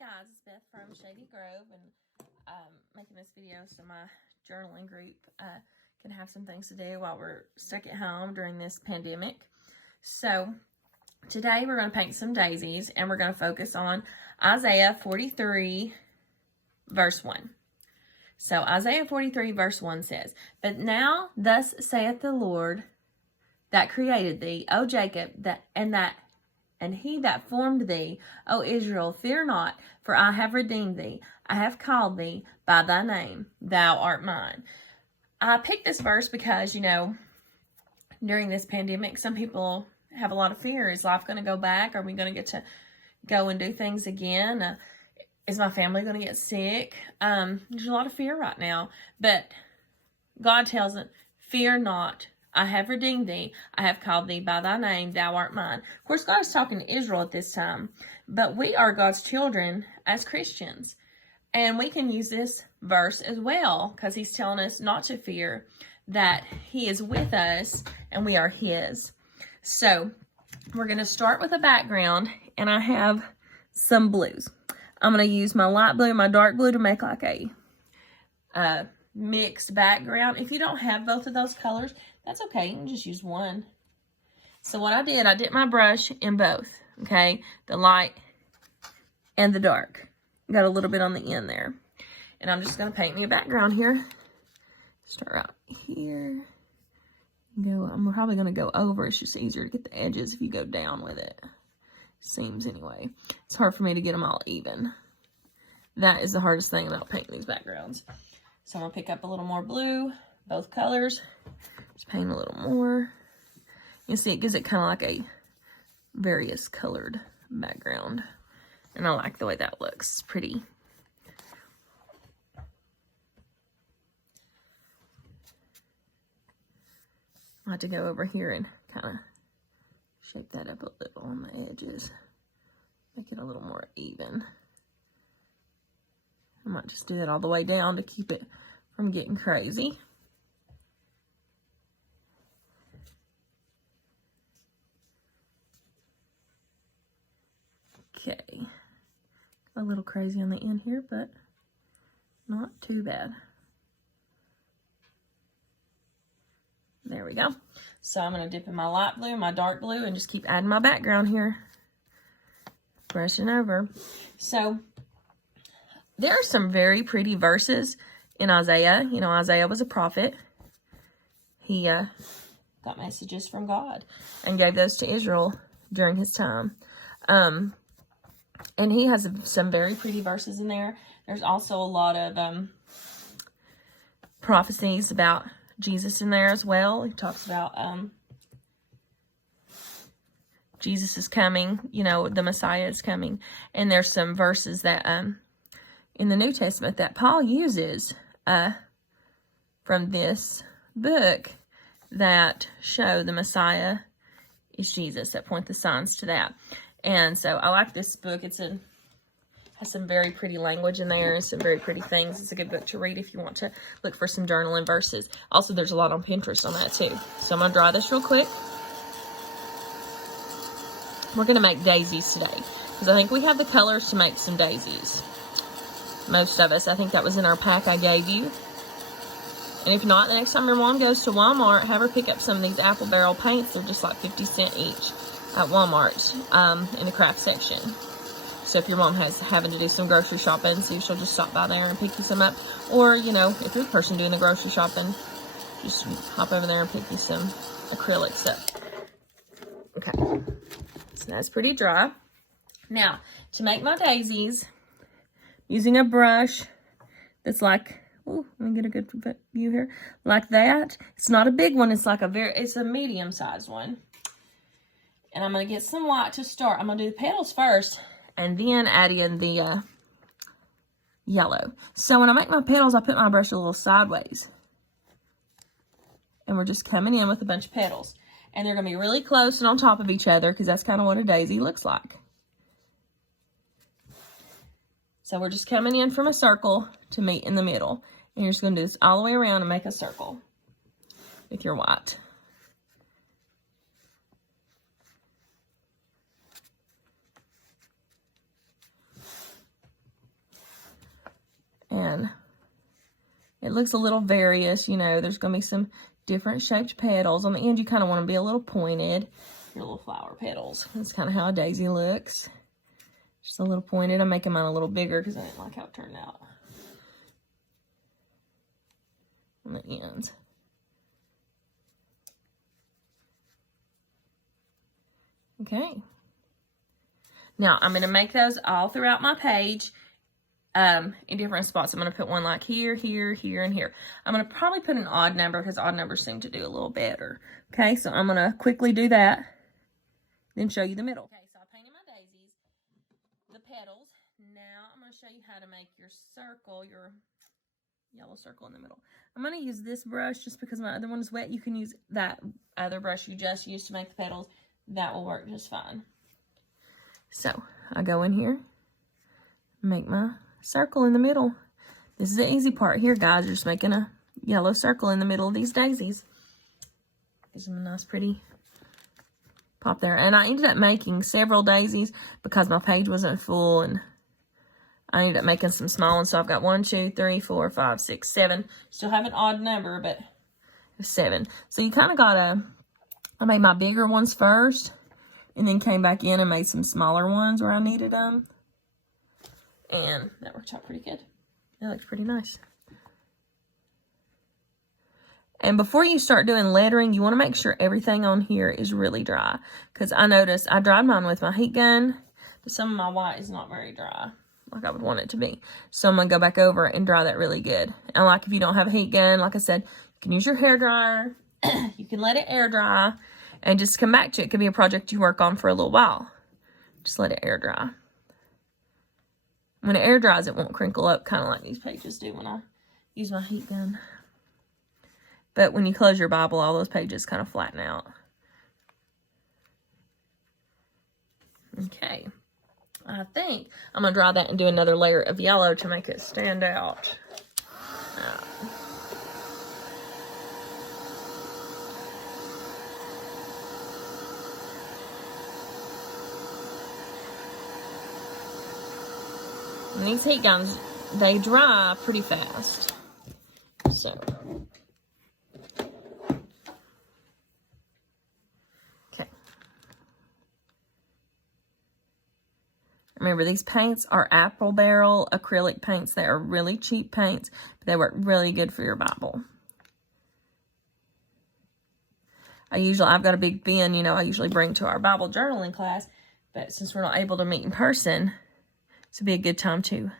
guys, it's Beth from Shady Grove, and making this video so my journaling group can have some things to do while we're stuck at home during this pandemic. So today we're going to paint some daisies, and we're going to focus on Isaiah 43 verse 1. So Isaiah 43 verse 1 says, "But now thus saith the Lord that created thee, O Jacob, and he that formed thee, O Israel, fear not, for I have redeemed thee. I have called thee by thy name, thou art mine." I picked this verse because, during this pandemic, some people have a lot of fear. Is life going to go back? Are we going to get to go and do things again? Is my family going to get sick? There's a lot of fear right now. But God tells it, fear not. I have redeemed thee. I have called thee by thy name. Thou art mine. Of course, God is talking to Israel at this time. But we are God's children as Christians. And we can use this verse as well, because he's telling us not to fear, that he is with us and we are his. So we're going to start with a background, and I have some blues. I'm going to use my light blue and my dark blue to make like a mixed background. If you don't have both of those colors, that's okay. You can just use one. So what I dipped my brush in both, okay? The light and the dark. Got a little bit on the end there. And I'm just going to paint me a background here. Start out here. I'm probably going to go over. It's just easier to get the edges if you go down with it. Seems anyway. It's hard for me to get them all even. That is the hardest thing about painting these backgrounds. So I'm going to pick up a little more blue, both colors. Just paint a little more. You see, it gives it kind of like a various colored background. And I like the way that looks. It's pretty. I have to go over here and kind of shape that up a little on the edges. Make it a little more even. I might just do that all the way down to keep it from getting crazy. Okay. A little crazy on the end here, but not too bad. There we go. So I'm going to dip in my light blue, my dark blue, and just keep adding my background here. Brushing over. So there are some very pretty verses in Isaiah. Isaiah was a prophet. He got messages from God and gave those to Israel during his time. And he has some very pretty verses in there. There's also a lot of prophecies about Jesus in there as well. He talks about Jesus is coming, the Messiah is coming. And there's some verses that in the New Testament that Paul uses from this book that show the Messiah is Jesus, that point the signs to that. And so I like this book. Has some very pretty language in there and some very pretty things. It's a good book to read if you want to look for some journaling verses. Also, there's a lot on Pinterest on that too. So I'm going to dry this real quick. We're going to make daisies today, because I think we have the colors to make some daisies. Most of us. I think that was in our pack I gave you. And if not, the next time your mom goes to Walmart, have her pick up some of these apple barrel paints. They're just like 50 cents each at Walmart in the craft section. So if your mom has having to do some grocery shopping, so she'll just stop by there and pick you some up. Or, if you're the person doing the grocery shopping, just hop over there and pick you some acrylic stuff. Okay. So that's pretty dry. Now, to make my daisies, using a brush that's like, let me get a good view here, like that. It's not a big one. It's like it's a medium-sized one. And I'm going to get some white to start. I'm going to do the petals first, and then add in the yellow. So when I make my petals, I put my brush a little sideways. And we're just coming in with a bunch of petals. And they're going to be really close and on top of each other, because that's kind of what a daisy looks like. So we're just coming in from a circle to meet in the middle. And you're just going to do this all the way around and make a circle with your white. It looks a little various, you know. There's going to be some different shaped petals. On the end, you kind of want to be a little pointed. Your little flower petals. That's kind of how a daisy looks. Just a little pointed. I'm making mine a little bigger because I didn't like how it turned out on the ends. Okay. Now, I'm going to make those all throughout my page in different spots. I'm going to put one like here, here, here, and here. I'm going to probably put an odd number because odd numbers seem to do a little better. Okay, so I'm going to quickly do that, then show you the middle. Okay, so I painted my daisies, the petals. Now I'm going to show you how to make your circle, your yellow circle in the middle. I'm going to use this brush just because my other one is wet. You can use that other brush you just used to make the petals. That will work just fine. So I go in here, make my circle in the middle. This is the easy part here, guys. You're just making a yellow circle in the middle of these daisies. Gives them a nice pretty pop there. And I ended up making several daisies because my page wasn't full, and I ended up making some small ones. So I've got 1, 2, 3, 4, 5, 6, 7. Still have an odd number, but 7. So you kind of gotta, I made my bigger ones first, and then came back in and made some smaller ones where I needed them. And that worked out pretty good. That looks pretty nice. And before you start doing lettering, you want to make sure everything on here is really dry. Because I noticed I dried mine with my heat gun, but some of my white is not very dry, like I would want it to be. So I'm going to go back over and dry that really good. And like if you don't have a heat gun, like I said, you can use your hair dryer. You can let it air dry and just come back to it. It could be a project you work on for a little while. Just let it air dry. When it air dries, it won't crinkle up, kind of like these pages do when I use my heat gun. But when you close your Bible, all those pages kind of flatten out. Okay. I think I'm going to dry that and do another layer of yellow to make it stand out. And these heat guns, they dry pretty fast. So, okay. Remember, these paints are apple barrel acrylic paints. They are really cheap paints, but they work really good for your Bible. I've got a big bin, you know, I usually bring to our Bible journaling class, but since we're not able to meet in person, this would be a good time to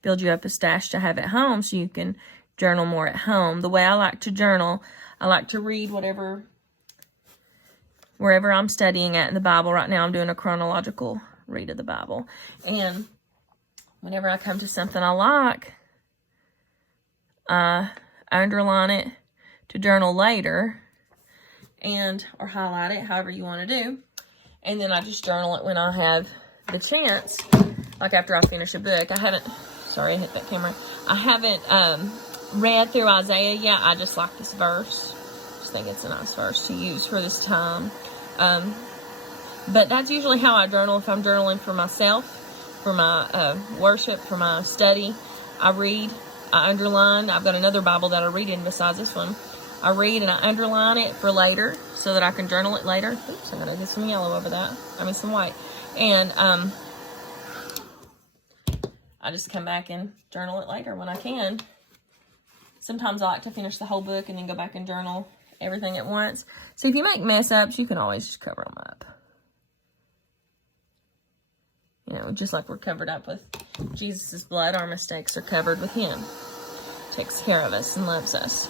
build you up a stash to have at home so you can journal more at home. The way I like to journal, I like to read wherever I'm studying at in the Bible. Right now I'm doing a chronological read of the Bible. And whenever I come to something I like, I underline it to journal later, or highlight it, however you want to do. And then I just journal it when I have the chance. Like after I finish a book. Sorry, I hit that camera. I haven't read through Isaiah yet. I just like this verse. Just think it's a nice verse to use for this time. But that's usually how I journal. If I'm journaling for myself, for my worship, for my study, I read, I underline. I've got another Bible that I read in besides this one. I read and I underline it for later so that I can journal it later. Oops, I'm going to get some yellow over that. Some white. And I just come back and journal it later when I can. Sometimes I like to finish the whole book and then go back and journal everything at once. So if you make mess ups, you can always just cover them up. You know, just like we're covered up with Jesus' blood, our mistakes are covered with Him. Takes care of us and loves us.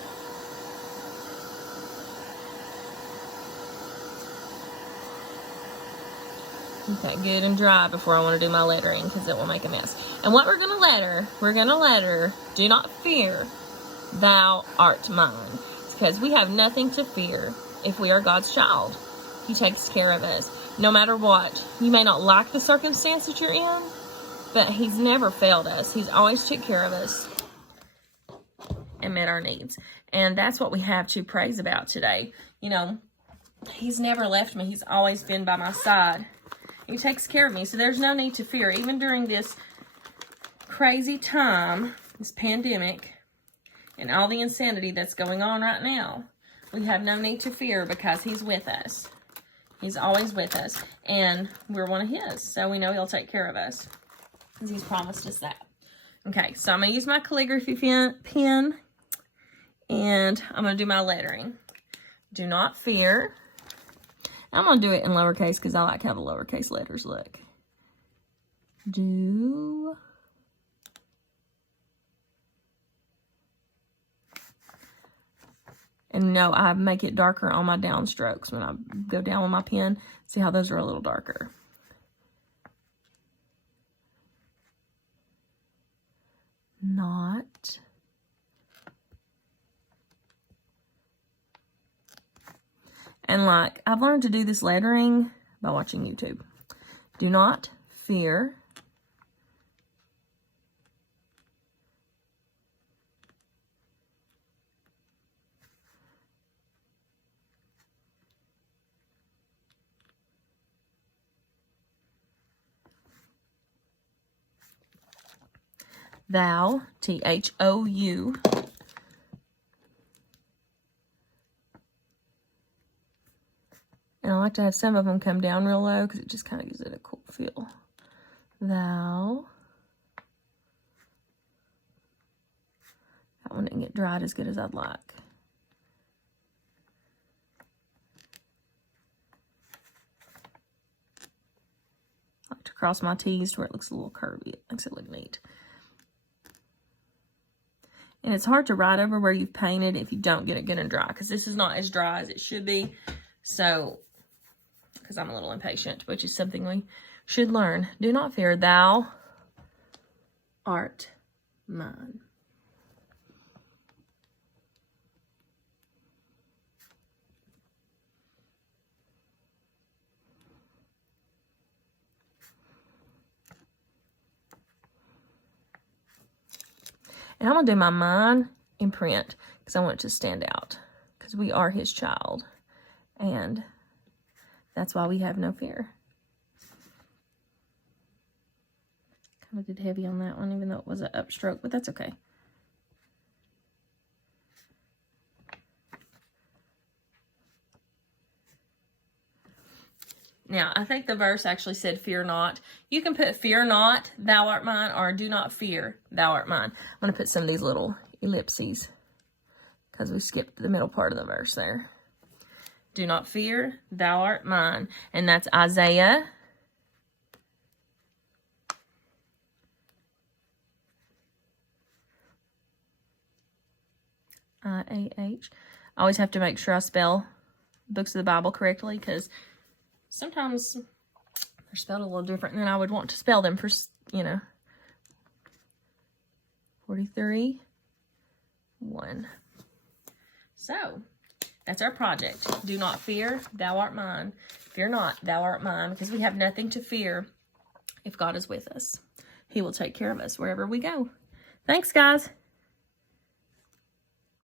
Okay, good and dry before I want to do my lettering because it will make a mess. And what we're going to letter, do not fear, thou art mine. It's because we have nothing to fear if we are God's child. He takes care of us. No matter what. You may not like the circumstance that you're in, but He's never failed us. He's always took care of us and met our needs. And that's what we have to praise about today. You know, He's never left me. He's always been by my side. He takes care of me, so there's no need to fear. Even during this crazy time, this pandemic, and all the insanity that's going on right now, we have no need to fear because he's with us. He's always with us, and we're one of his, so we know he'll take care of us because he's promised us that. Okay, so I'm going to use my calligraphy pen, and I'm going to do my lettering. Do not fear. I'm going to do it in lowercase because I like how the lowercase letters look. Do and no, I make it darker on my down strokes when I go down with my pen. See how those are a little darker. Not. And like, I've learned to do this lettering by watching YouTube. Do not fear. Thou, Thou. And I like to have some of them come down real low because it just kind of gives it a cool feel. Thou. That one didn't get dried as good as I'd like. I like to cross my T's to where it looks a little curvy. It makes it look neat. And it's hard to write over where you've painted if you don't get it good and dry, because this is not as dry as it should be. So, because I'm a little impatient, which is something we should learn. Do not fear, thou art mine. And I'm going to do my mine in print because I want it to stand out, because we are his child. And that's why we have no fear. Kind of did heavy on that one, even though it was an upstroke, but that's okay. Now, I think the verse actually said, fear not. You can put fear not, thou art mine, or do not fear, thou art mine. I'm going to put some of these little ellipses because we skipped the middle part of the verse there. Do not fear, thou art mine. And that's Isaiah. I-A-H. I always have to make sure I spell books of the Bible correctly, because sometimes they're spelled a little different than I would want to spell them for, 43, 1. So, that's our project. Do not fear, thou art mine. Fear not, thou art mine, because we have nothing to fear if God is with us. He will take care of us wherever we go. Thanks, guys.